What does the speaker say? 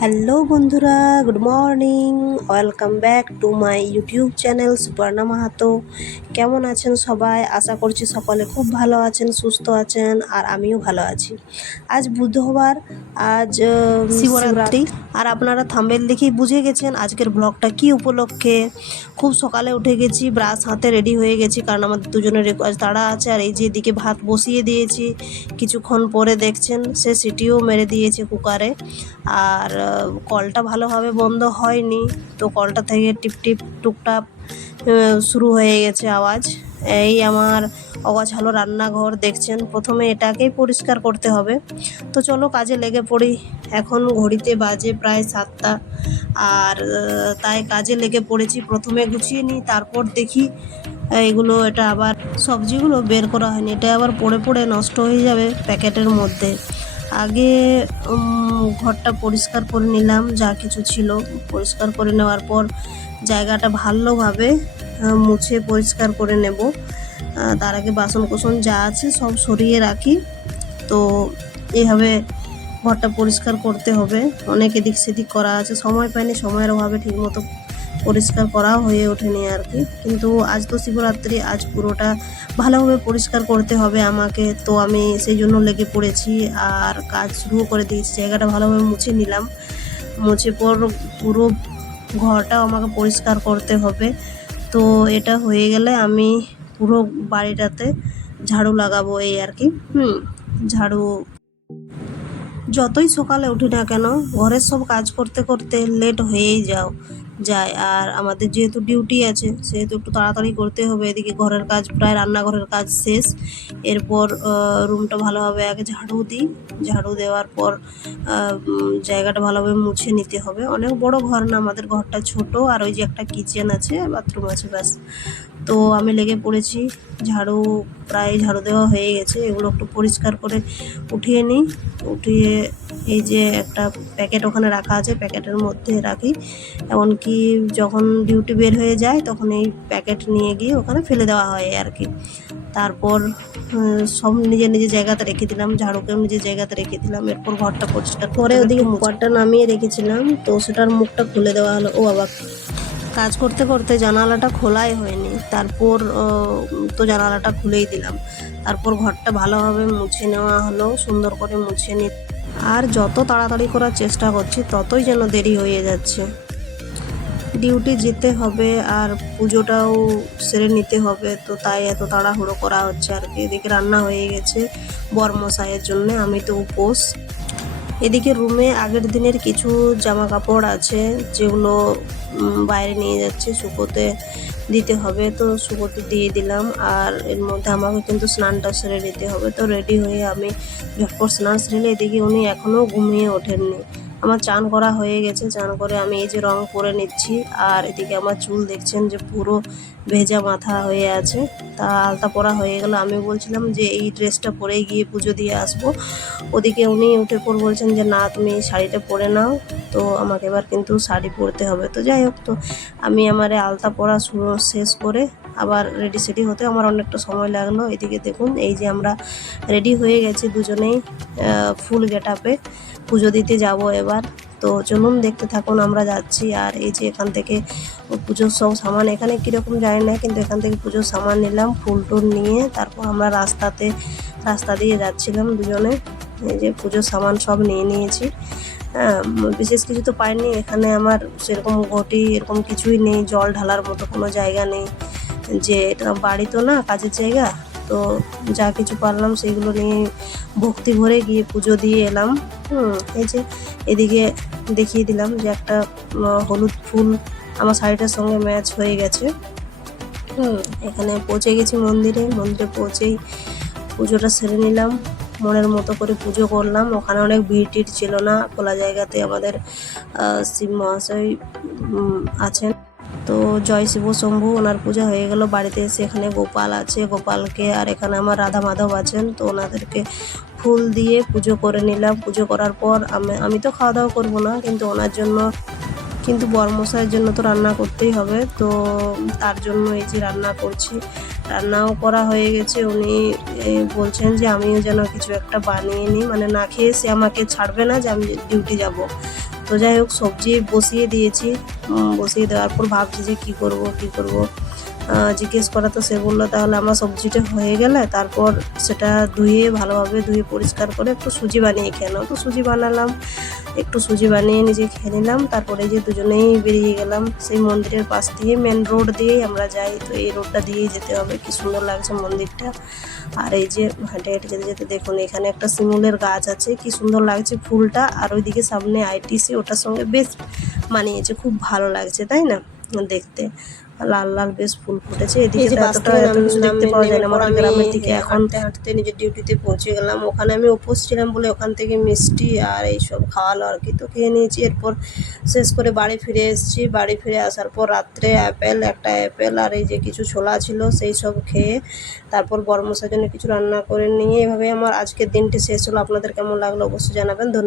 Hello বন্ধুরা good morning. Welcome back to my YouTube channel Suparna Mahato. কেমন আছেন সবাই? আশা করছি সকলে খুব ভালো আছেন সুস্থ আছেন আর আমিও ভালো আছি। আজ বুধবার আজ শিবরাত্রি। আর আপনারা থাম্বেল দেখেই বুঝে গেছেন আজকের ব্লগটা কি উপলক্ষে। খুব সকালে উঠে গেছি ব্রাশ হাতে রেডি হয়ে গেছি, কারণ আমাদের দুজনের আজ তাড়া আছে। আর এই যে এদিকে ভাত বসিয়ে দিয়েছি, কিছুক্ষণ পরে দেখছেন সে সিটিও মেরে দিয়েছে কুকারে আর কলটা ভালোভাবে বন্ধ হয়নি, তো কলটা থেকে টিপ টিপ টুকটাপ শুরু হয়ে গেছে আওয়াজ। এই আমার অগাছালো রান্নাঘর দেখছেন, প্রথমে এটাকেই পরিষ্কার করতে হবে। তো চলো কাজে লেগে পড়ি, এখন ঘড়িতে বাজে প্রায় সাতটা। আর তাই কাজে লেগে পড়েছি, প্রথমে গুছিয়ে নিই, তারপর দেখি এগুলো, এটা আবার সবজিগুলো বের করা হয়নি, এটা আবার পড়ে পড়ে নষ্ট হয়ে যাবে প্যাকেটের মধ্যে। আগে ঘরটা পরিষ্কার করে নিলাম, যা কিছু ছিল পরিষ্কার করে নেওয়ার পর জায়গাটা ভালোভাবে মুছে পরিষ্কার করে নেব। তার আগে বাসন কোসন যা আছে সব সরিয়ে রাখি। তো এইভাবে ঘরটা পরিষ্কার করতে হবে। অনেক এদিক সেদিক করা আছে। সময় পাইনি, সময়ের অভাবে ঠিকমতো পরিষ্কার করা হয়ে ওঠেনি আর কি। কিন্তু আজ তো শিবরাত্রি, আজ পুরোটা ভালোভাবে পরিষ্কার করতে হবে আমাকে। তো আমি সেই জন্য লেগে পড়েছি আর কাজ শুরু করে দিয়েছি। জায়গাটা ভালোভাবে মুছে নিলাম। মুছে পর পুরো ঘরটাও আমাকে পরিষ্কার করতে হবে। তো এটা হয়ে গেলে আমি পুরো বাড়িটাতে ঝাড়ু লাগাবো এই আর কি। হুম, ঝাড়ু। যতই সকালে উঠি না কেন, ঘরের সব কাজ করতে করতে লেট হয়েই যাও। যায়। আর আমাদের যেহেতু ডিউটি আছে, সেহেতু একটু তাড়াতাড়ি করতে হবে। এদিকে ঘরের কাজ প্রায় রান্নাঘরের কাজ শেষ। এরপর রুমটা ভালোভাবে আগে ঝাড়ু দিই। ঝাড়ু দেওয়ার পর জায়গাটা ভালোভাবে মুছে নিতে হবে। অনেক বড় ঘর না, আমাদের ঘরটা ছোট। আর ওই যে একটা কিচেন আছে বাথরুম আছে, ব্যাস। তো আমি লেগে পড়েছি। ঝাড়ু, প্রায় ঝাড়ু দেওয়া হয়ে গেছে। এগুলো একটু পরিষ্কার করে উঠিয়ে নিই। উঠিয়ে এই যে একটা প্যাকেট ওখানে রাখা আছে প্যাকেটের মধ্যে রাখি। এমনকি যখন ডিউটি বের হয়ে যায় তখন এই প্যাকেট নিয়ে গিয়ে ওখানে ফেলে দেওয়া হয় আর কি। তারপর সব নিজের নিজের জায়গাতে রেখে দিলাম ঝাড়ুকেও নিজের জায়গাতে রেখে দিলাম এরপর ঘরটা পরিষ্কার করে ওদিকে মুখটা নামিয়ে রেখেছিলাম তো সেটার মুখটা খুলে দেওয়া হলো। ও বাবা কাজ করতে করতে জানালাটা খোলাই হয়নি। তারপর তো জানালাটা খুলেই দিলাম। তারপর ঘরটা ভালোভাবে মুছে নেওয়া হলো সুন্দর করে মুছে নি আর যত তাড়াতাড়ি করার চেষ্টা করছি, ততই যেন দেরি হয়ে যাচ্ছে। ডিউটি যেতে হবে আর পুজোটাও সেরে নিতে হবে, তো তাই এত তাড়াহুড়ো করা হচ্ছে আর কি। এদিকে রান্না হয়ে গেছে বরমশাইয়ের জন্য, আমি তো উপোস। এদিকে রুমে আগের দিনের কিছু জামা কাপড় আছে, যেগুলো বাইরে নিয়ে যাচ্ছে শুকোতে। দিতে হবে। তো শুকোতে দিয়ে দিলাম। আর এর মধ্যে আমাকে কিন্তু স্নানটা সেরে নিতে হবে। তো রেডি হয়ে আমি ঝটপট স্নান সেরে দেখি উনি এখনও ঘুমিয়ে ওঠেননি। আমার চান করা হয়ে গেছে, চান করে আমি এই যে রং করে নিচ্ছি, আর এদিকে আমার চুল দেখছেন যে পুরো ভেজা মাথা হয়ে আছে, তা আলতা পরা হয়ে গেল। আমি বলছিলাম যে এই ড্রেসটা পরেই গিয়ে পুজো দিয়ে আসব। ওদিকে উনি উঠে পর বলছেন যে, না, তুমি এই শাড়িটা পরে নাও। তো আমাকে এবার কিন্তু শাড়ি পরতে হবে। তো যাই হোক, তো আমি আমার আলতা পরা শুরু শেষ করে আবার রেডি সেডি হতে আমার অনেকটা সময় লাগল। এদিকে দেখুন, এই যে আমরা রেডি হয়ে গেছি দুজনেই ফুল গেট আপে পুজো দিতে যাব এবার। তো চলুন, দেখতে থাকুন, আমরা যাচ্ছি। আর এই যে এখান থেকে পুজোর সব সামান, এখানে কীরকম জানি না, কিন্তু এখান থেকে পুজোর সামান নিলাম, ফুল টুল নিয়ে। তারপর আমরা রাস্তাতে, রাস্তা দিয়ে যাচ্ছিলাম দুজনে। এই যে পুজোর সামান সব নিয়ে নিয়েছি। হ্যাঁ বিশেষ কিছু তো পাইনি। এখানে আমার সেরকম ঘটি এরকম কিছুই নেই, জল ঢালার মতো কোনো জায়গা নেই। যে এটা বাড়ি তো না কাজের জায়গা, তো যা কিছু পারলাম সেইগুলো নিয়ে ভক্তি ভরে গিয়ে পুজো দিয়ে এলাম। হুম, এই যে এদিকে দেখিয়ে দিলাম যে একটা হলুদ ফুল আমার শাড়িটার সঙ্গে ম্যাচ হয়ে গেছে। হুম, এখানে পৌঁছে গেছি মন্দিরে মন্দিরে পৌঁছেই পুজোটা সেরে নিলাম। মনের মতো করে পুজো করলাম। ওখানে অনেক ভিড় টিড় ছিল না, খোলা জায়গাতে আমাদের শিব মহাশয় আছেন। তো জয় শিব শম্ভু, ওনার পূজা হয়ে গেল। বাড়িতে এসে এখানে গোপাল আছে। গোপালকে আর এখানে আমার রাধা মাধব আছেন। তো ওনাদেরকে ফুল দিয়ে পুজো করে নিলাম। পুজো করার পর আমি আমি তো খাওয়া দাওয়া করব না, কিন্তু ওনার জন্য, কিন্তু বর্মশাইয়ের জন্য তো রান্না করতেই হবে। তো তার জন্য এই যে রান্না করছি, রান্নাও করা হয়ে গেছে। উনি বলছেন যে, আমিও যেন কিছু একটা বানিয়ে নিই। মানে না খেয়ে সে আমাকে ছাড়বে না যে, আমি ডিউটি যাব। তো যাই হোক সবজি বসিয়ে দিয়েছি। বসিয়ে দেওয়ার পর ভাবছি যে কী করব কী করব। জিজ্ঞেস করা তো সে বলল তাহলে আমার সবজিটা হয়ে গেলে তারপর সেটা ধুয়ে ভালোভাবে ধুয়ে পরিষ্কার করে একটু সুজি বানিয়ে খেলো নাও। তো সুজি বানালাম। একটু সুজি বানিয়ে নিজে খেয়ে নিলাম, তারপরে যে দুজনেই বেরিয়ে গেলাম। সেই মন্দিরের পাশ দিয়ে মেন রোড দিয়েই আমরা যাই। তো এই রোডটা দিয়েই যেতে হবে। কি সুন্দর লাগছে মন্দিরটা। আর এই যে হেঁটে হেঁটে যেতে যেতে দেখুন, এখানে একটা শিমুলের গাছ আছে। কি সুন্দর লাগছে ফুলটা। আর ওইদিকে সামনে আইটিসি ওটার সঙ্গে বেশ মানিয়েছে। খুব ভালো লাগছে, তাই না? দেখতে। লাল লাল বেশ ফুল ফুটেছে। এদিকে এতটা এত কিছু দেখতে পাওয়া যায় না। আমাদের গ্রামের দিকে এখন হাঁটতে হাঁটতে নিজের ডিউটিতে পৌঁছে গেলাম। ওখানে আমি উপোস ছিলাম বলে ওখান থেকে মিষ্টি আর এইসব খাওয়ালো আর কি তো খেয়ে নিয়েছি। এরপর শেষ করে বাড়ি ফিরে এসেছি। বাড়ি ফিরে আসার পর রাত্রে অ্যাপেল একটা অ্যাপেল আর এই যে কিছু ছোলা ছিল সেই সব খেয়ে তারপর বর্মশার জন্য কিছু রান্না করে নিয়ে এভাবে আমার আজকের দিনটি শেষ হলো। আপনাদের কেমন লাগল অবশ্যই জানাবেন। ধন্যবাদ।